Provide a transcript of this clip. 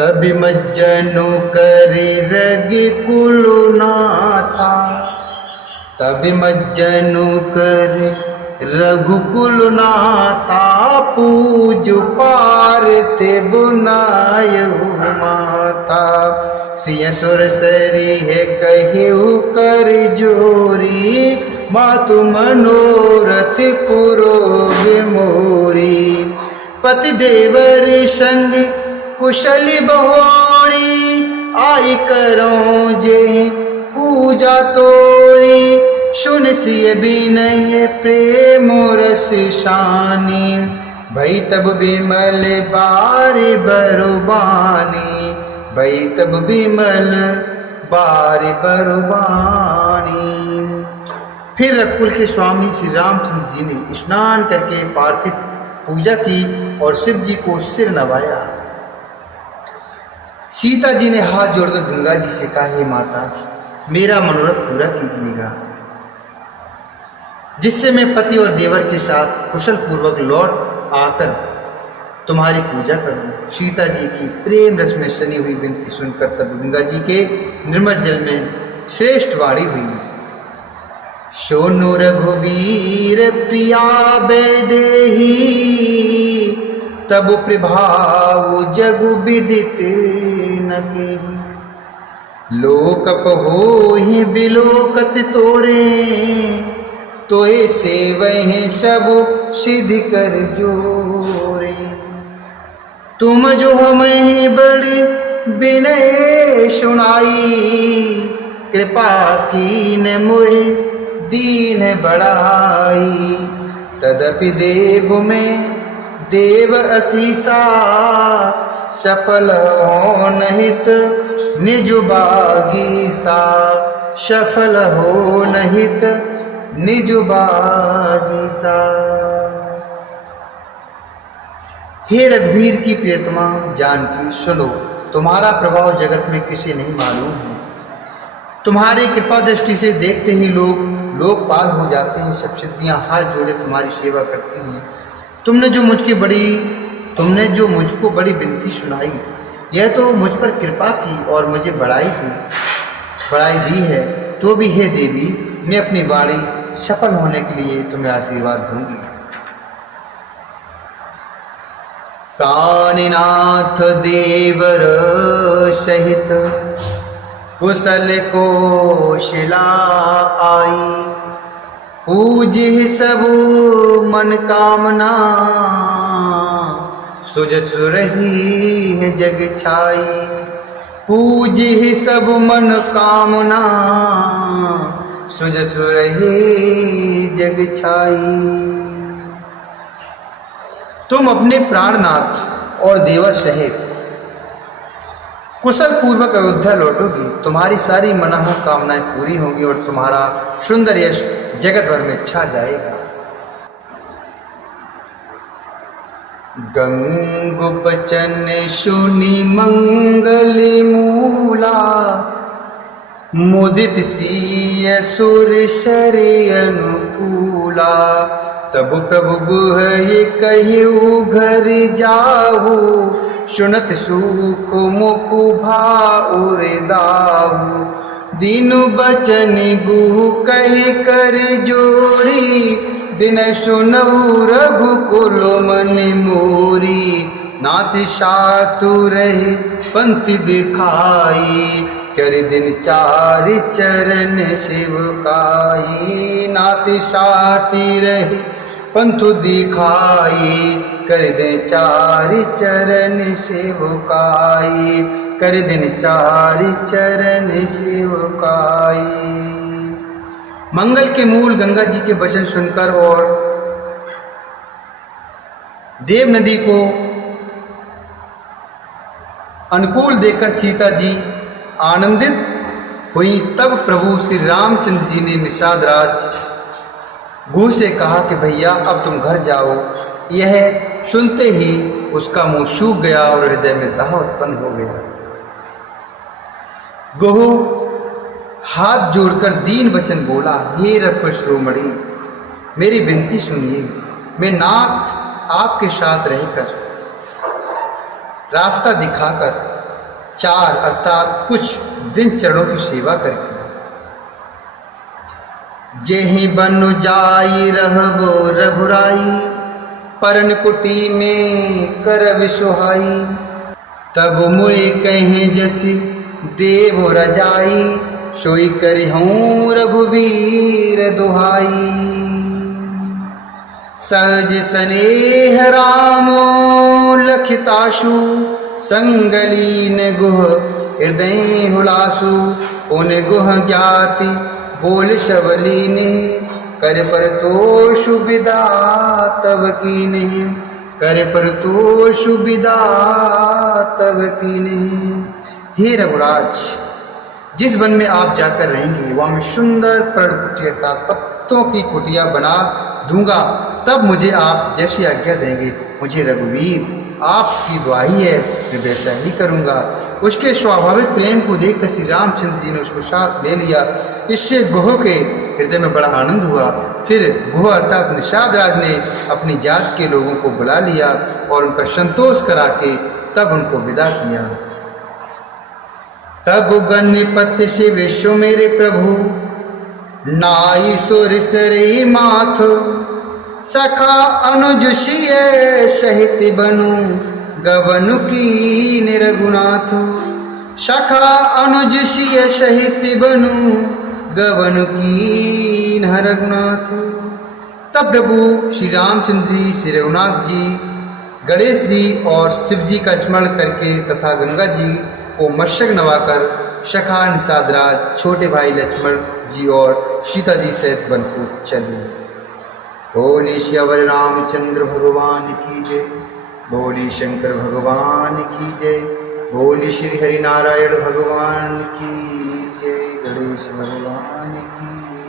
तभी मज्जनु करि रघुकुल नाथा, तभी मज्जनु करि रघुकुल नाथा, पूज पार्थिव नायहु माता। सिय सुर सरी है कहिउ कर जोरी, मातु मनोरथ पुरोब मोरी। पति देवर संग कुशली बहोरी, आई करो जे पूजा तोरी। सुन सिय बिनय प्रेम रस शानी, भई तब बिमल बारि बरुबानी, भई तब बिमल बारि बरुबानी। फिर रघुकुल के स्वामी श्री रामचंद्र जी ने स्नान करके पार्थिव पूजा की और शिव जी को सिर नवाया। सीता जी ने हाथ जोड़कर गंगा जी से कहा, हे माता, मेरा मनोरथ पूरा कीजिएगा, जिससे मैं पति और देवर के साथ कुशल पूर्वक लौट आकर तुम्हारी पूजा करूं। सीता जी की प्रेम रस में सनी हुई विनती सुनकर तब गंगा जी के निर्मल जल में श्रेष्ठ वाणी हुई। सोनु रघुवीर प्रिया वैदेही, तब प्रभाव जगु विदित न केहि। लोकप होहि बिलोकत तोरे, तोय सेवहि सब सिद्धि कर जोरे। तुम जो हमें बड़ी विनय सुनाई, कृपा कीन मोहि दीन बड़ाई। तदपि देव में देव असीसा, सफल हो नहित निज बागीसा, सफल हो नहित निज बागीसा। हे रघुवीर की प्रियतमा जानकी, सुनो, तुम्हारा प्रभाव जगत में किसी नहीं मालूम है। तुम्हारी कृपा दृष्टि से देखते ही लोग लोकपाल हो जाते हैं। सब सिद्धियां हाथ जोड़े तुम्हारी सेवा करती हैं। तुमने जो मुझको बड़ी विनती सुनाई, यह तो मुझ पर कृपा की और मुझे बढ़ाई दी है। तो भी हे देवी, मैं अपनी वाणी सफल होने के लिए तुम्हें आशीर्वाद दूंगी। प्राणिनाथ देवर सहित कुशल कोशिला आई, पूजि सब मन कामना, सुजत रही है जग छाई। पूजि सब मन कामना, सुजत रही जग छाई। तुम अपने प्राणनाथ और देवर सहित कुशल पूर्वक अयोध्या लौटोगी। तुम्हारी सारी मनः कामनाएं पूरी होंगी और तुम्हारा सुंदर यश जगत भर में छा जाएगा। गंगु बचन सुनि मंगल मूला, मुदित सिय सुर सरि अनुकूला। तब प्रभु गुहहि कहिउ घर जाहु, सुनत सुख मुकु भाउर दाहु। दीनु बचन गुहु कहि कर जोरी, बिनय सुनहु रघुकुल मन मोरी। नाति सातु रहि पंथि दिखाई, कर दिन चारि चरण सेवकाई। नाति साति रहि पंथु दिखाई, कर दे चारि चरण सेवकाई। कर दिन चारि चरण सेवकाई। मंगल के मूल गंगा जी के वचन सुनकर और देव नदी को अनुकूल देकर सीता जी आनंदित हुई। तब प्रभु श्री रामचंद्र जी ने निषाद राज गुह से कहा कि भैया अब तुम घर जाओ। यह सुनते ही उसका मुंह सूख गया और हृदय में दाह उत्पन्न हो गया। गुह हाथ जोड़कर दीन वचन बोला, हे रघुकुल शिरोमणि, मेरी विनती सुनिए। मैं नाथ आपके साथ रहकर, रास्ता दिखाकर 4 अर्थात कुछ दिन चरणों की सेवा करके। जेहि बनु जाई रहबो रघुराई, परन कुटी में कर सुहाई। तब मोय कहे जसि देव रजाई, सोई करिहूँ रघुवीर दुहाई। सहज स्नेह रामो लखिताशु, संगलीन गुह हृदय हुलासु। उन गुह ज्ञाति बोल शबलीने, कर पर तोषु विदा तब की नहीं। कर पर तोषु विदा तब की नहीं। हे रघुराज, जिस वन में आप जाकर रहेंगे वहाँ मैं सुंदर प्रण कुटी अर्थात पत्तों की कुटिया बना दूंगा। तब मुझे आप जैसी आज्ञा देंगे, मुझे रघुवीर आपकी दुआई है, मैं वैसा ही करूँगा। उसके स्वाभाविक प्रेम को देखकर श्री रामचंद्र जी ने उसको साथ ले लिया। इससे गुह के हृदय में बड़ा आनंद हुआ। फिर गुह अर्थात निषाद राज ने अपनी जात के लोगों को बुला लिया और उनका संतोष करा के तब उनको विदा किया। तब गणपति से विश्व मेरे प्रभु, नाई सुर सरे माथ। सखा अनुज सिय सहित बनु, गवनु की निरगुनाथ। सखा अनुज सिय सहित बनु, गवनु की नरगुनाथ। तब प्रभु श्री रामचंद्र जी, श्री रघुनाथ जी, गणेश जी और शिव जी का स्मरण करके तथा गंगा जी को मस्तक नवाकर सखा निषादराज, छोटे भाई लक्ष्मण जी और सीता जी सहित वन को चले। बोली श्यावर रामचंद्र भगवान की जय। बोली शंकर भगवान की जय। बोली श्री हरि नारायण भगवान की जय। गणेश भगवान की